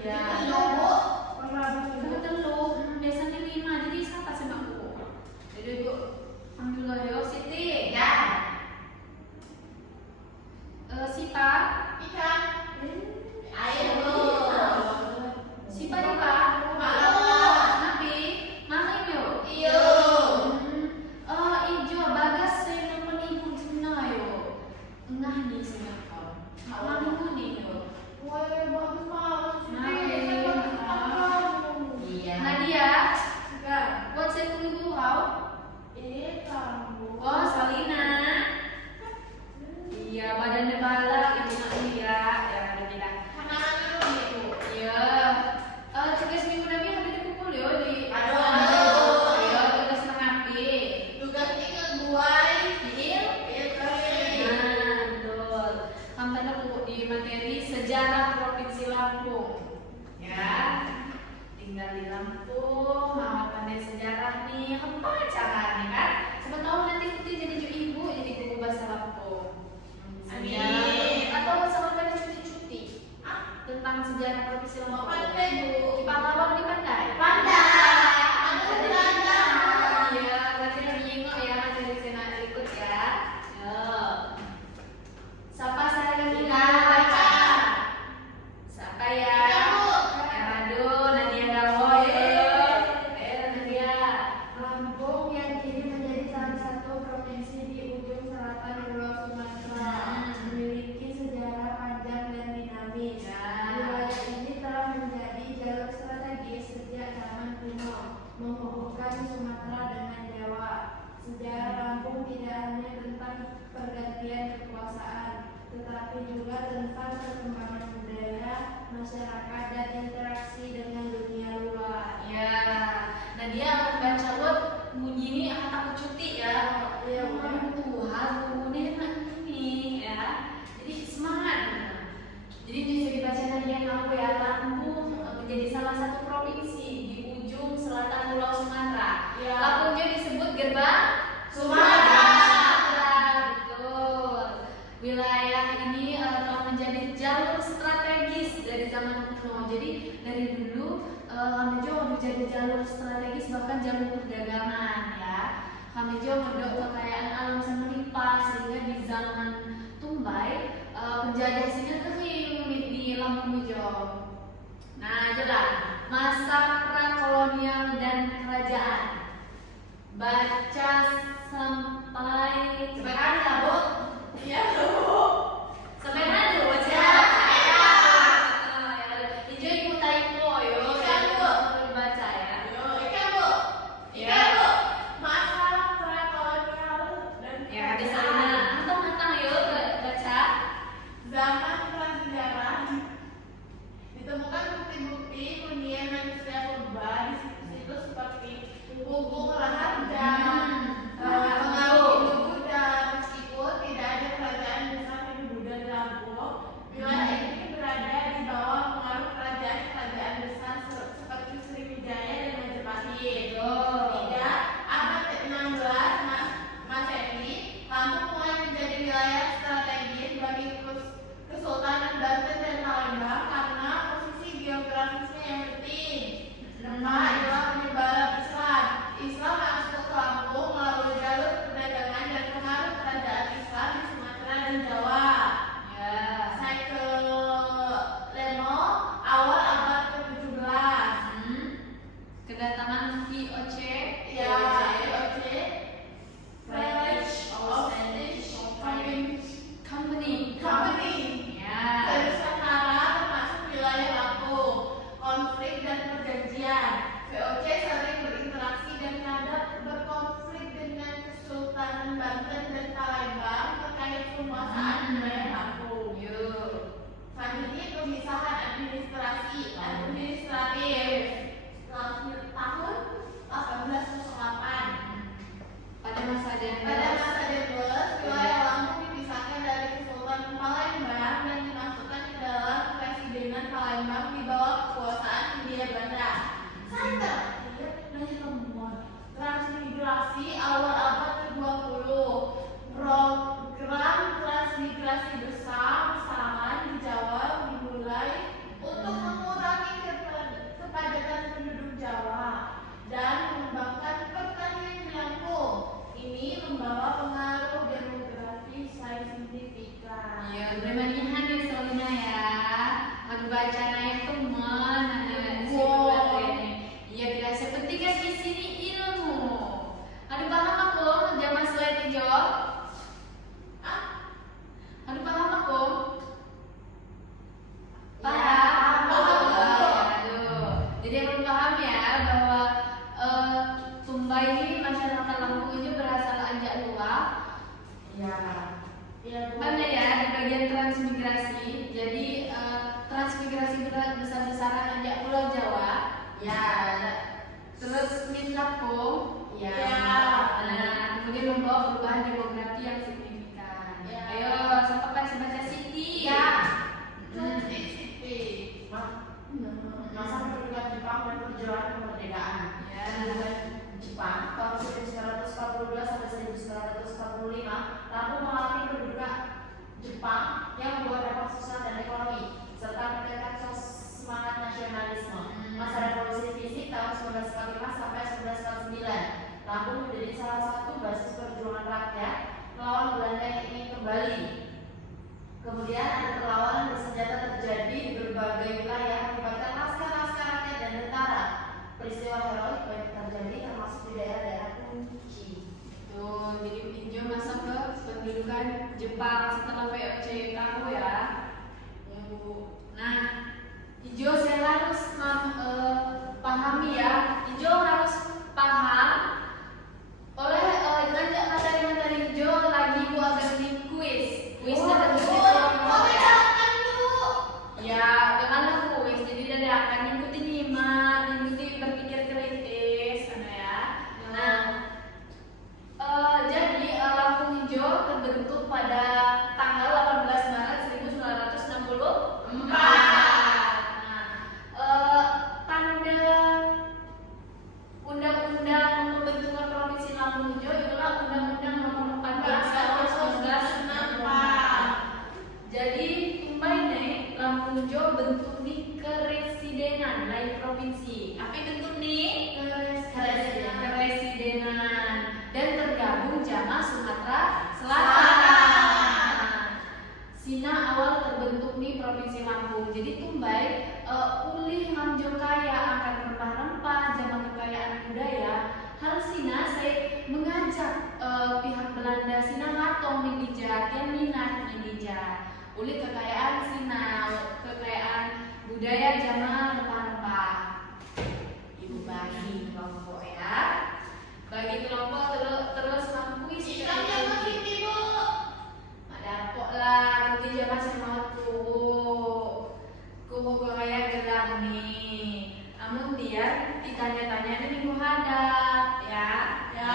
Ya. Biasanya 5, jadi siapa sih mak buku? Jadi ibu panggil yo Siti. Ya. Sipa. Ikan. Ayo. Sipa di pak. Nabi. Mama yo. Iyo. Ijo bagas saya nemen ibu cina yo. Enggak nih saya kau. Mama nih yo. Wah, bagus banget sih. Nabi. Iya. Nadia. Enggak. Buat saya tunggu kau. Ini kamu. Oh, Salina. Iya, badannya balak, ibu Nadia. Ya, ada bilang. Makanan dulu ibu. Iya. Tugas minggu Nabi ada dipukul yo di. Aduh. Iya, tugas mengapi. Tugas tinggal buai. Iya. Nah, betul. Kamu tanda buku di materi sejarah Provinsi Lampung. Ya. Tinggal di Lampung, mau pandai sejarah nih, apa caranya kan? Siapa tahu nanti Putih jadi ibu, jadi guru bahasa Lampung. Amin. Atau sama pada cuti-cuti tentang sejarah Provinsi Mau Lampung. pandai bu. Di Pahlawan di Pandai. Pandai. Aku belajar. Iya, berarti lebih ingok ya dari sana ikut ya. Yo. Siapa saya lagi baca? Siapa ya? Erado, Nadia Gawoy. Nadia. Lampung yang kini menjadi salah satu provinsi di ujung selatan Pulau Sumatera, memiliki sejarah panjang dan dinamis. Wilayah ini telah menjadi jalur strategis sejak zaman kuno, menghubungkan Sumatera dengan Jawa. Sejarah Lampung tidak hanya tentang pergantian kekuasaan, tetapi juga tentang perkembangan budaya, masyarakat, dan interaksi dengan dunia luar. Ya, Nadia akan baca buat ini aku cuti ya. Iya, Bu. Tuhan, ini enak ini ya. Jadi semangat. Jadi bisa dibaca Nadia kamu ya. Lampung menjadi salah satu provinsi di ujung selatan Pulau Sumatera. Ya. Lampungnya disebut gerbang Sumatera. Betul. Wilayah ini telah menjadi jalur strategis dari zaman kuno. Jadi dari dulu Kamejo menjadi jalur strategis bahkan jalur perdagangan ya. Kamejo mendok kekayaan alam yang melimpah sehingga di zaman Tumbai penjajah sini kering di Lampung Mejo. Nah, jelas masa prakolonial dan kerajaan. Baca sampai Sebenarnya lah bu. Iya bu. sampai mana dulu baca? Ya. Ijo ibu typo yo. Ikan, Bu. Dibaca ya. Yo, ikan bu. Ikan bu. Masa prakolonial dan Ya, ada Salina. Antang-antang yo baca. zaman prasejarah ditemukan bukti-bukti hunian manusia purba di situs-situs seperti Gubuk Raharja, pengaruh Hindu Buddha. Meskipun tidak ada kerajaan besar Hindu Buddha di Lampung, wilayah ini berada di bawah pengaruh kerajaan-kerajaan besar seperti Sriwijaya dan Majapahit. Hingga abad ke-16 Masehi, Lampung mulai menjadi wilayah strategis bagi Kesultanan Banten dan Palembang karena posisi geografisnya yang penting. Pertama adalah penyebaran Islam. Islam masuk ke Lampung melalui jalur perdagangan dan pengaruh kerajaan Islam di Sumatera dan Jawa. Ya. Saya ke Lemo awal abad ke-17. Kedatangan VOC. Ya, VOC, French Ostend Company. Ya. Ke Nusantara termasuk wilayah Lampung. Konflik dan perjanjian. VOC sering berinteraksi dan kadang berkonflik dengan Kesultanan Banten dan Palembang terkait penguasaan wilayah Lampung. Selanjutnya pemisahan administratif tahun 1808. Pada masa Pada masa Debles, wilayah Lampung dipisahkan dari Kesultanan Palembang dan dimasukkan ke dalam Presidenan Palembang di bawah kekuasaan Hindia Belanda. Saya terakhir nanya temuan transmigrasi awal abad ke-20. Program transmigrasi besar-besaran di Jawa dimulai untuk mengurangi transmigrasi besar-besaran ajak Pulau Jawa. Ya. Terus Min Lampung. Ya. Nah, kemudian membawa perubahan demografi yang signifikan. Ya. Ayo, siapa kasih baca Siti? Ya. Cantik Siti. Masa kedudukan Jepang dan perjuangan kemerdekaan. Ya. Kedudukan Jepang tahun 1942 sampai 1945 Lampung mengalami kedudukan Jepang yang membuat dampak sosial dan ekonomi serta meningkatkan semangat nasionalisme. Masa revolusi fisik tahun 1945 sampai 1949 Lampung menjadi salah satu basis perjuangan rakyat melawan Belanda yang ingin kembali. Kemudian ada perlawanan bersenjata terjadi di berbagai wilayah melibatkan laskar-laskar rakyat dan tentara. Peristiwa heroik banyak terjadi termasuk di daerah-daerah kunci. Tuh, jadi tinjau masuk ke pendudukan Jepang setelah VOC kamu ya. Nah, hijau saya harus pahami ya. Hijau harus paham oleh ngajak materi-materi hijau lagi Bu agar di kuis. Kuisnya tertulis ya dengan kuis. Jadi dari akan ikuti nyimak, ikuti berpikir kritis, sana ya. Nah, jadi Lampung Hijau terbentuk pada tanggal 18 Maret 1964. Tanda Undang-Undang Pembentukan Provinsi Lampung Hijau itulah Undang-Undang Nomor 14 Tahun 1964. Jadi tumbai nih Lampung Hijau bentuk nih keresidenan lain provinsi. Apa bentuk nih? Keresidenan dan tergabung jamaah Sumatera Selatan. Sina awal terbentuk nih provinsi Lampung. Jadi tumbai ulih ngambil kaya akan rempah-rempah, zaman kekayaan budaya. Harus Sina saya mengajak pihak Belanda Sina ngatong mendija, dan minat mendija. Ulih kekayaan Sina, kekayaan budaya zaman rempah-rempah. Ibu bagi kelompok ya. Bagi kelompok terus lampui Ikannya masih tiba. ada pok lah, mungkin dia masih mau kubu kaya gelang nih. Namun dia ditanya-tanya ini minggu hadap ya. Ya.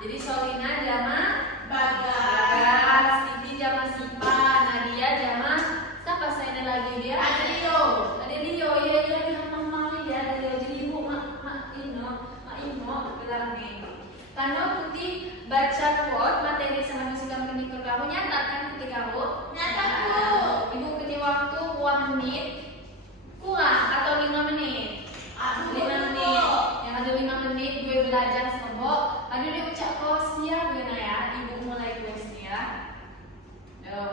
Jadi Solina jama Bagas. Siti jama Sipa, Nadia jama siapa saya lagi dia? Adrio. Ada Leo, ya dia mama ya ada Leo. Jadi ibu mak Ino bilang nih. Karena putih baca quote materi sama musikam kenikah kamu nyatakan ketika kamu Nyata, Bu. Ibu ketik waktu 2 menit kurang atau 5 menit. 5 menit. Yang ada 5 menit gue belajar sebab ada dia ucap kosia gue ya. Ibu mulai kuesnya.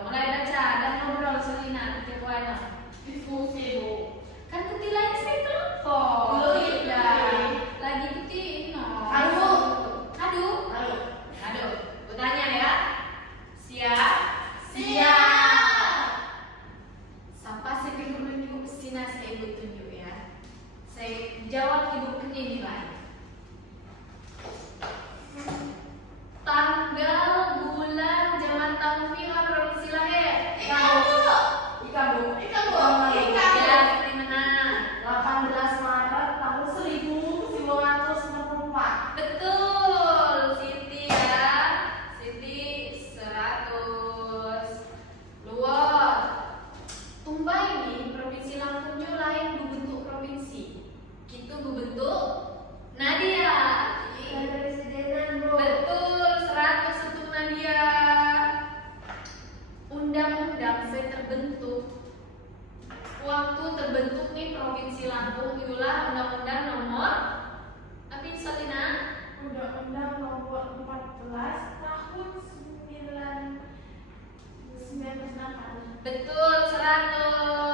Mulai baca dan ngobrol Selina ketik mana? Diskusi, Bu. Kan ketik lain saya telepon. Oh, iya. Lagi ketik no. Aduh. Aduh, gue tanya ya. Siap? Siap. Sampai saya tunjuk Sina saya ibu tunjuk ya. Saya jawab ibu ini nilai. Tanggal, bulan, zaman tahun pihak provinsi lahir. Ikan, Bu. Ikan bu. Ikan, Bu. Ya, Ikan. di mana? 18 Maret tahun 1964. Betul, Siti ya. Siti 100. Luar. Tumbai ini provinsi Lampung Hijau lain bentuk provinsi. Gitu bentuk Nadia. Keresidenan, Bro. Betul, 100 untuk Nadia. Undang-undang saya terbentuk. Waktu terbentuk nih provinsi Lampung itulah Undang-Undang Nomor apa ini Salina? Undang-Undang Nomor 14 Tahun 1968. Betul, 100.